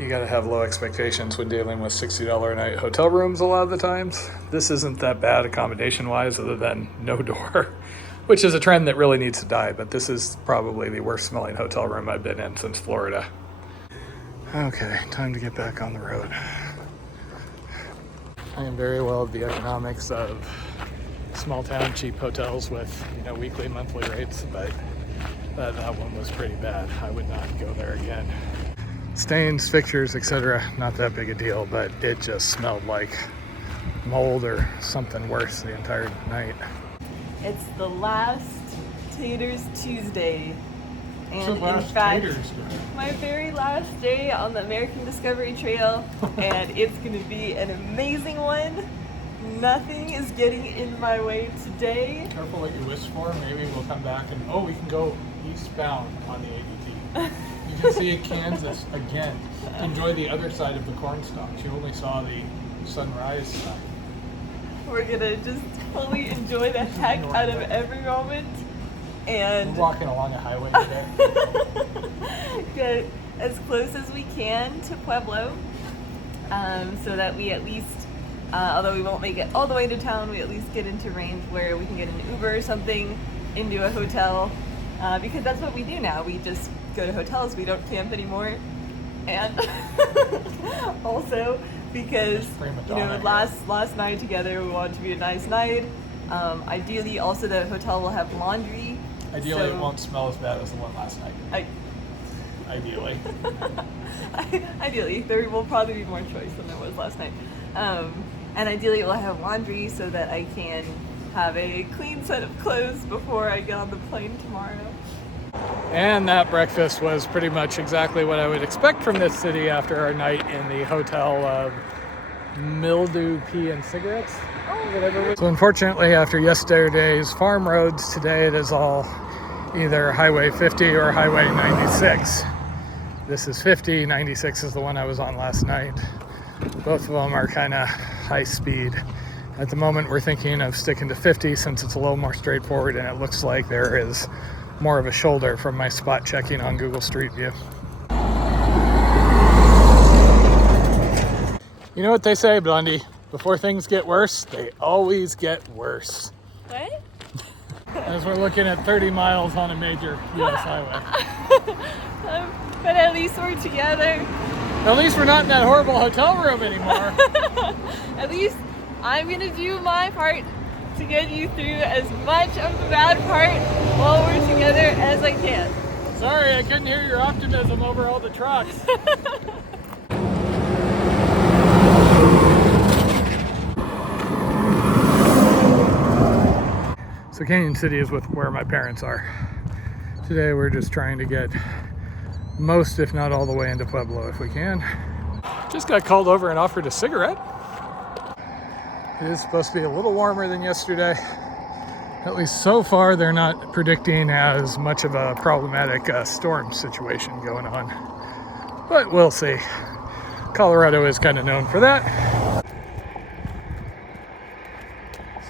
You gotta have low expectations when dealing with $60 a night hotel rooms a lot of the times. This isn't that bad accommodation-wise other than no door, which is a trend that really needs to die, but this is probably the worst smelling hotel room I've been in since Florida. Okay, time to get back on the road. I am very well of the economics of small town cheap hotels with, weekly, monthly rates, but that one was pretty bad. I would not go there again. Stains, fixtures, etc., not that big a deal, but it just smelled like mold or something worse the entire night. It's the last Taters Tuesday, and So in fact, Taters, my very last day on the American Discovery Trail, and it's going to be an amazing one. Nothing is getting in my way today. Careful what you wish for. Maybe we'll come back and we can go eastbound on the ADT. You can see Kansas again. Enjoy the other side of the corn stalks. You only saw the sunrise side. We're gonna just fully enjoy the heck out of every moment, and we're walking along a highway today. Get as close as we can to Pueblo, so that we at least, although we won't make it all the way to town, we at least get into range where we can get an Uber or something into a hotel, because that's what we do now. We just go to hotels. We don't camp anymore, and also because last night together we want it to be a nice night. Ideally, also the hotel will have laundry. Ideally, it won't smell as bad as the one last night. Ideally. Ideally, there will probably be more choice than there was last night. And ideally, it will have laundry so that I can have a clean set of clothes before I get on the plane tomorrow. And that breakfast was pretty much exactly what I would expect from this city after our night in the hotel of mildew, pee, and cigarettes. Whatever. So unfortunately, after yesterday's farm roads, today it is all either Highway 50 or Highway 96. This is 50, 96 is the one I was on last night. Both of them are kind of high speed. At the moment, we're thinking of sticking to 50 since it's a little more straightforward, and it looks like there is more of a shoulder from my spot checking on Google Street View. You know what they say, Blondie? Before things get worse, they always get worse. What? As we're looking at 30 miles on a major U.S. highway. But at least we're together. At least we're not in that horrible hotel room anymore. At least I'm gonna do my part to get you through as much of the bad part while we're together as I can. Sorry, I couldn't hear your optimism over all the trucks. So Canyon City is where my parents are. Today we're just trying to get most, if not all the way into Pueblo if we can. Just got called over and offered a cigarette. It is supposed to be a little warmer than yesterday. At least so far, they're not predicting as much of a problematic storm situation going on. But we'll see. Colorado is kind of known for that.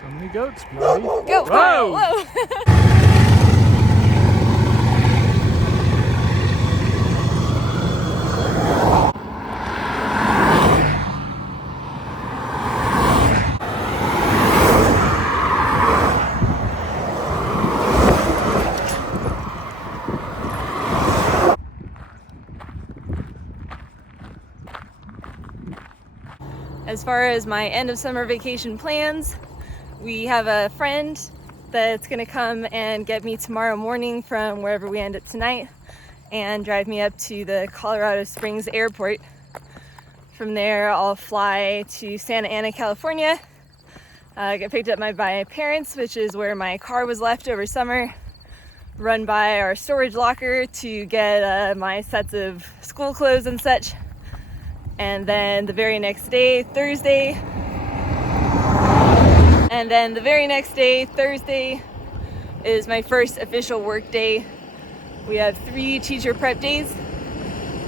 So many goats, Blondie. Go! Whoa! Whoa. As far as my end of summer vacation plans, we have a friend that's gonna come and get me tomorrow morning from wherever we end up tonight and drive me up to the Colorado Springs airport. From there, I'll fly to Santa Ana, California, get picked up by my parents, which is where my car was left over summer, run by our storage locker to get my sets of school clothes and such. And then the very next day, Thursday, is my first official work day. We have 3 teacher prep days,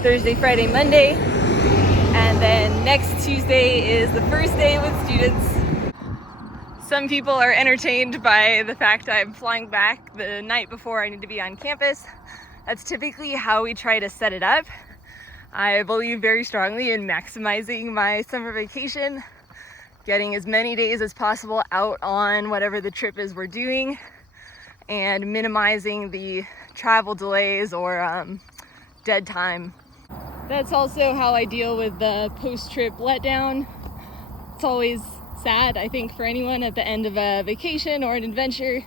Thursday, Friday, Monday, and then next Tuesday is the first day with students. Some people are entertained by the fact I'm flying back the night before I need to be on campus. That's typically how we try to set it up. I believe very strongly in maximizing my summer vacation, getting as many days as possible out on whatever the trip is we're doing, and minimizing the travel delays or dead time. That's also how I deal with the post-trip letdown. It's always sad, I think, for anyone at the end of a vacation or an adventure.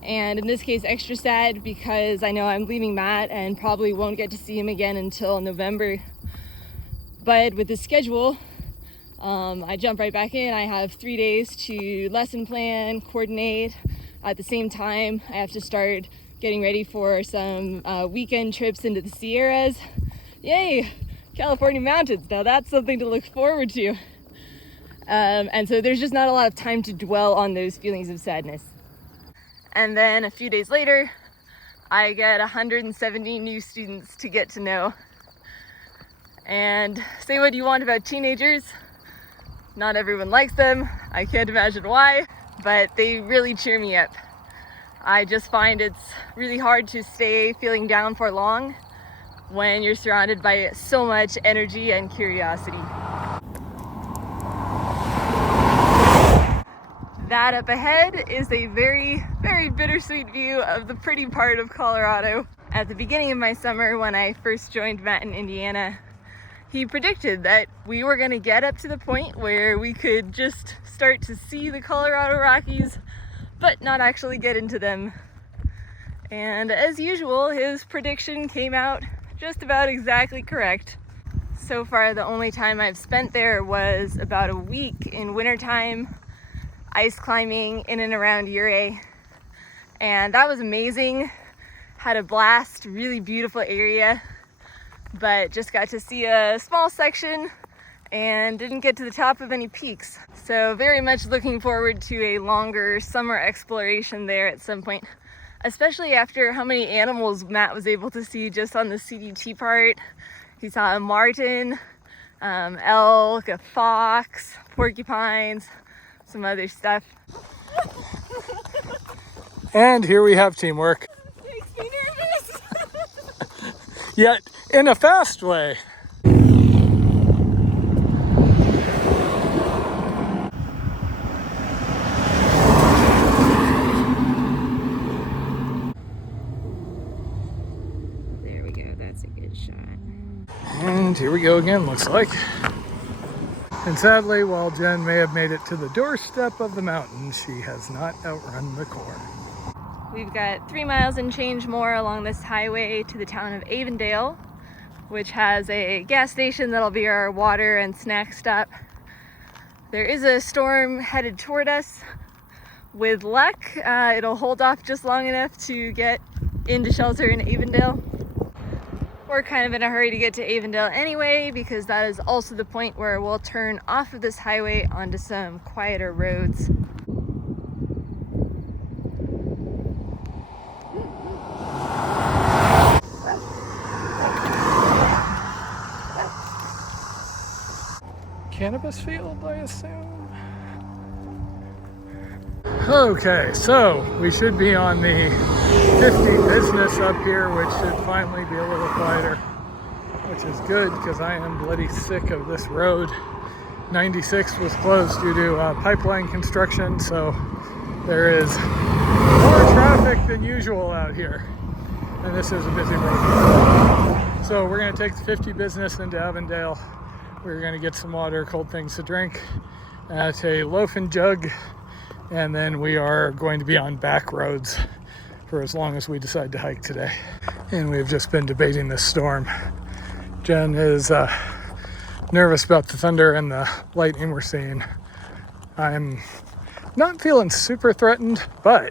And in this case, extra sad because I know I'm leaving Matt and probably won't get to see him again until November. But with this schedule, I jump right back in. I have 3 days to lesson plan, coordinate. At the same time, I have to start getting ready for some weekend trips into the Sierras. Yay! California mountains. Now that's something to look forward to. And so there's just not a lot of time to dwell on those feelings of sadness. And then a few days later, I get 170 new students to get to know. And say what you want about teenagers, not everyone likes them. I can't imagine why, but they really cheer me up. I just find it's really hard to stay feeling down for long when you're surrounded by so much energy and curiosity. That up ahead is a very, very bittersweet view of the pretty part of Colorado. At the beginning of my summer, when I first joined Matt in Indiana, he predicted that we were going to get up to the point where we could just start to see the Colorado Rockies, but not actually get into them. And as usual, his prediction came out just about exactly correct. So far, the only time I've spent there was about a week in wintertime, ice climbing in and around Ouray, and that was amazing. Had a blast, really beautiful area, but just got to see a small section and didn't get to the top of any peaks. So very much looking forward to a longer summer exploration there at some point, especially after how many animals Matt was able to see just on the CDT part. He saw a marten, elk, a fox, porcupines, some other stuff. And here we have teamwork. Makes me nervous. Yet in a fast way. There we go, that's a good shot. And here we go again, looks like. And sadly, while Jen may have made it to the doorstep of the mountain, she has not outrun the core. We've got 3 miles and change more along this highway to the town of Avendale, which has a gas station that'll be our water and snack stop. There is a storm headed toward us. With luck, it'll hold off just long enough to get into shelter in Avendale. We're kind of in a hurry to get to Avendale anyway, because that is also the point where we'll turn off of this highway onto some quieter roads. Cannabis field, I assume? Okay, so we should be on the 50 business up here, which should finally be a little quieter, which is good because I am bloody sick of this road. 96 was closed due to pipeline construction, so there is more traffic than usual out here, and this is a busy road. So we're going to take the 50 business into Avendale. We're going to get some water, cold things to drink at a loaf and jug, and then we are going to be on back roads for as long as we decide to hike today. And we've just been debating this storm. Jen is nervous about the thunder and the lightning we're seeing. I'm not feeling super threatened, but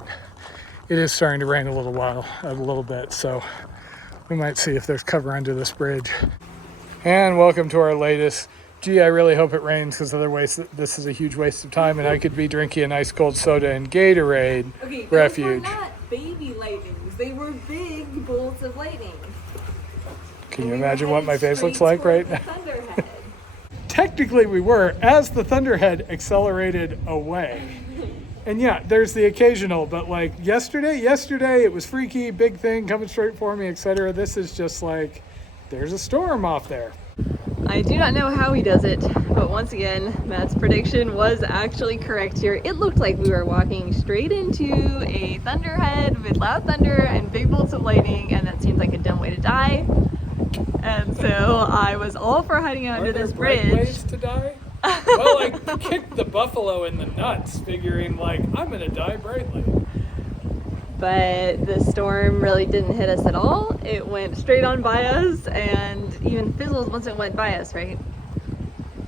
it is starting to rain a little bit, so we might see if there's cover under this bridge. And welcome to our latest. Gee, I really hope it rains, because otherwise this is a huge waste of time and I could be drinking an ice cold soda and Gatorade. Okay, Refuge. those were not baby lightnings. They were big bolts of lightning. Can you imagine what my face looks like right now? Thunderhead. Technically we were, as the thunderhead accelerated away. And yeah, there's the occasional, but like yesterday it was freaky, big thing coming straight for me, etc. This is just like there's a storm off there. I do not know how he does it, but once again, Matt's prediction was actually correct here. It looked like we were walking straight into a thunderhead with loud thunder and big bolts of lightning, and that seemed like a dumb way to die. And so I was all for hiding out under this bridge. Ways to die? Well, I kicked the buffalo in the nuts, figuring like, I'm gonna die brightly. But the storm really didn't hit us at all. It went straight on by us and even fizzled once it went by us, right?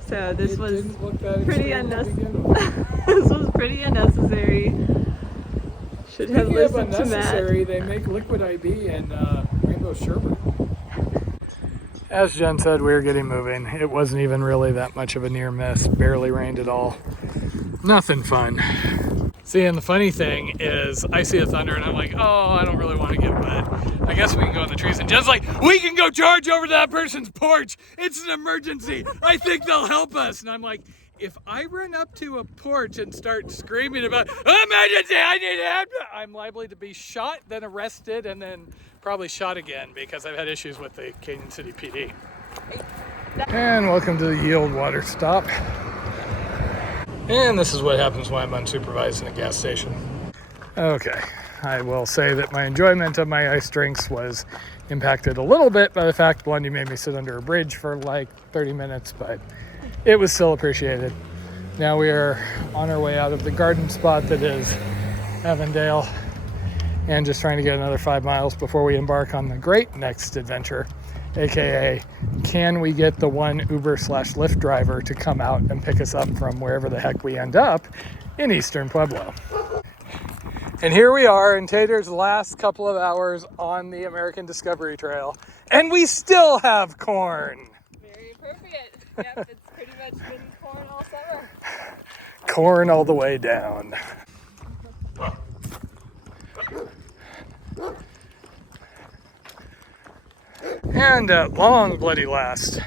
So this was pretty unnecessary. This was pretty unnecessary. Should have listened to Matt. They make liquid IB and rainbow sherbet. As Jen said, we were getting moving. It wasn't even really that much of a near miss. Barely rained at all. Nothing fun. See, and the funny thing is, I see a thunder and I'm like, oh, I don't really want to get wet. I guess we can go in the trees. And Jen's like, we can go charge over to that person's porch. It's an emergency. I think they'll help us. And I'm like, if I run up to a porch and start screaming about emergency, I need help, I'm liable to be shot, then arrested, and then probably shot again because I've had issues with the Canyon City PD. And welcome to the Yield Water Stop. And this is what happens when I'm unsupervised in a gas station. Okay, I will say that my enjoyment of my ice drinks was impacted a little bit by the fact Blondie made me sit under a bridge for like 30 minutes, but it was still appreciated. Now we are on our way out of the garden spot that is Avendale, and just trying to get another 5 miles before we embark on the great next adventure, aka can we get the one Uber/Lyft driver to come out and pick us up from wherever the heck we end up in Eastern Pueblo. And here we are in Taters' last couple of hours on the American Discovery Trail, and we still have corn. Very appropriate. Yep, it's pretty much been corn all summer. Corn all the way down. And at long bloody last,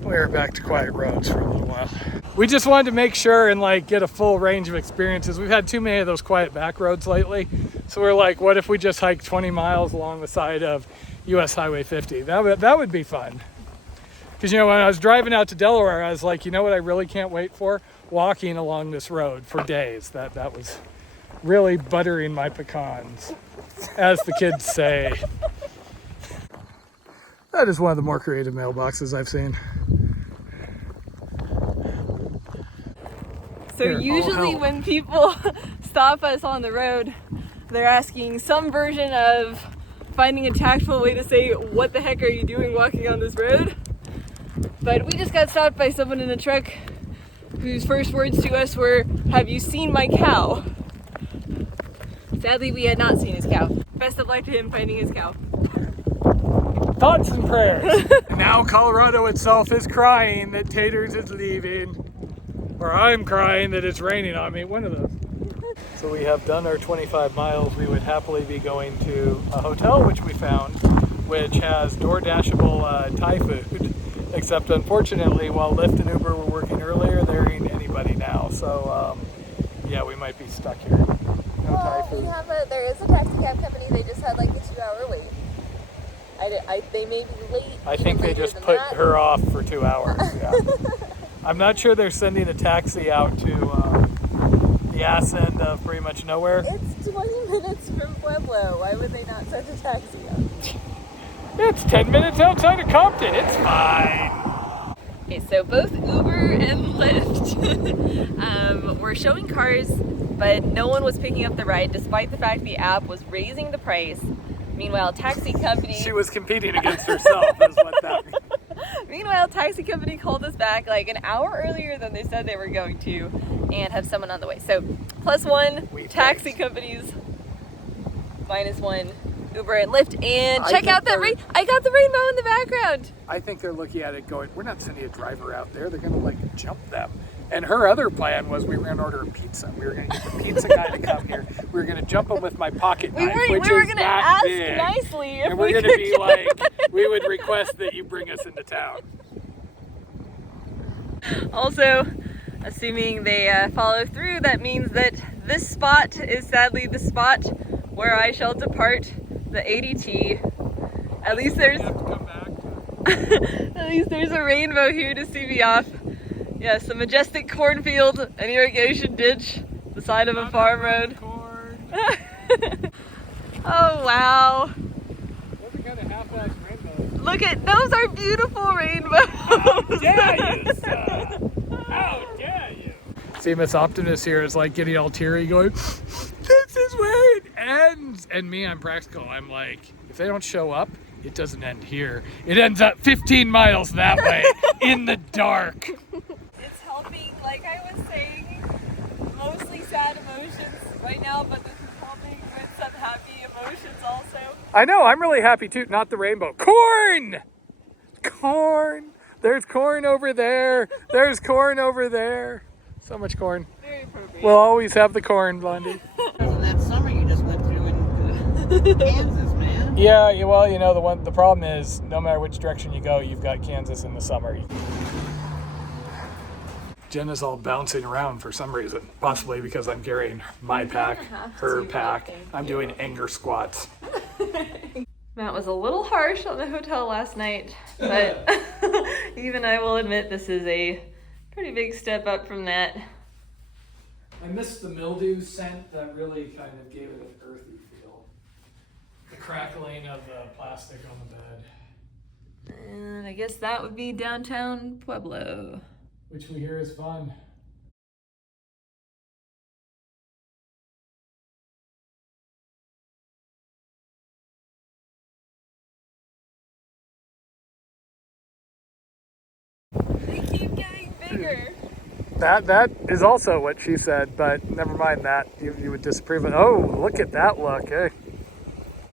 we're back to quiet roads for a little while. We just wanted to make sure and like get a full range of experiences. We've had too many of those quiet back roads lately. So we're like, what if we just hike 20 miles along the side of US Highway 50? That would be fun. Because, you know, when I was driving out to Delaware, I was like, you know what I really can't wait for? Walking along this road for days. That was really buttering my pecans, as the kids say. That is one of the more creative mailboxes I've seen. So usually when people stop us on the road, they're asking some version of finding a tactful way to say, what the heck are you doing walking on this road? But we just got stopped by someone in a truck whose first words to us were, have you seen my cow? Sadly, we had not seen his cow. Best of luck to him finding his cow. Thoughts and prayers. Now Colorado itself is crying that Taters is leaving. Or I'm crying that it's raining on me, one of those. So we have done our 25 miles. We would happily be going to a hotel, which we found, which has DoorDashable Thai food. Except unfortunately, while Lyft and Uber were working earlier, there ain't anybody now. So yeah, we might be stuck here. No Thai food. There is a taxi cab company. They just had like a 2-hour wait. They may be late. I think they just put her off for 2 hours. Yeah. I'm not sure they're sending a taxi out to the ass end of pretty much nowhere. It's 20 minutes from Pueblo. Why would they not send a taxi out? It's 10 minutes outside of Compton. It's fine. Okay, so both Uber and Lyft were showing cars, but no one was picking up the ride, despite the fact the app was raising the price. Meanwhile, taxi company... She was competing against herself, is what that means. Meanwhile, taxi company called us back like an hour earlier than they said they were going to, and have someone on the way. So, +1 taxi companies, -1 Uber and Lyft, and check out that I got the rainbow in the background. I think they're looking at it going, we're not sending a driver out there. They're going to like jump them. And her other plan was we were going to order a pizza. We were going to get the pizza guy to come here. We were going to jump him with my pocket knife, we were going to ask big. Nicely if and we're going to be like, we would request that you bring us into town. Also, assuming they follow through, that means that this spot is sadly the spot where I shall depart the ADT. At least there's... At least there's a rainbow here to see me off. Yes, a majestic cornfield, an irrigation ditch, the side of a farm road. Oh wow. Those are kind of half-ass rainbows. Look at, those are beautiful rainbows. How dare you, son? How dare you? See, Miss Optimus here is like getting all teary going, this is where it ends. And me, I'm practical. I'm like, if they don't show up, it doesn't end here. It ends up 15 miles that way in the dark. It's helping, like I was saying, mostly sad emotions right now, but this is helping with some happy emotions also. I know, I'm really happy too. Not the rainbow. Corn! Corn! There's corn over there. There's corn over there. So much corn. Very appropriate. We'll always have the corn, Blondie. That summer you just went through in Kansas, man. Yeah, well, you know, the problem is no matter which direction you go, you've got Kansas in the summer. Jenna's all bouncing around for some reason, possibly because I'm carrying my pack, her pack. I'm doing anger squats. Matt was a little harsh on the hotel last night, but even I will admit this is a pretty big step up from that. I missed the mildew scent that really kind of gave it an earthy feel. The crackling of the plastic on the bed. And I guess that would be downtown Pueblo. Which we hear is fun. They keep getting bigger. That is also what she said, but never mind that. You would disapprove it. Oh, look at that look, eh?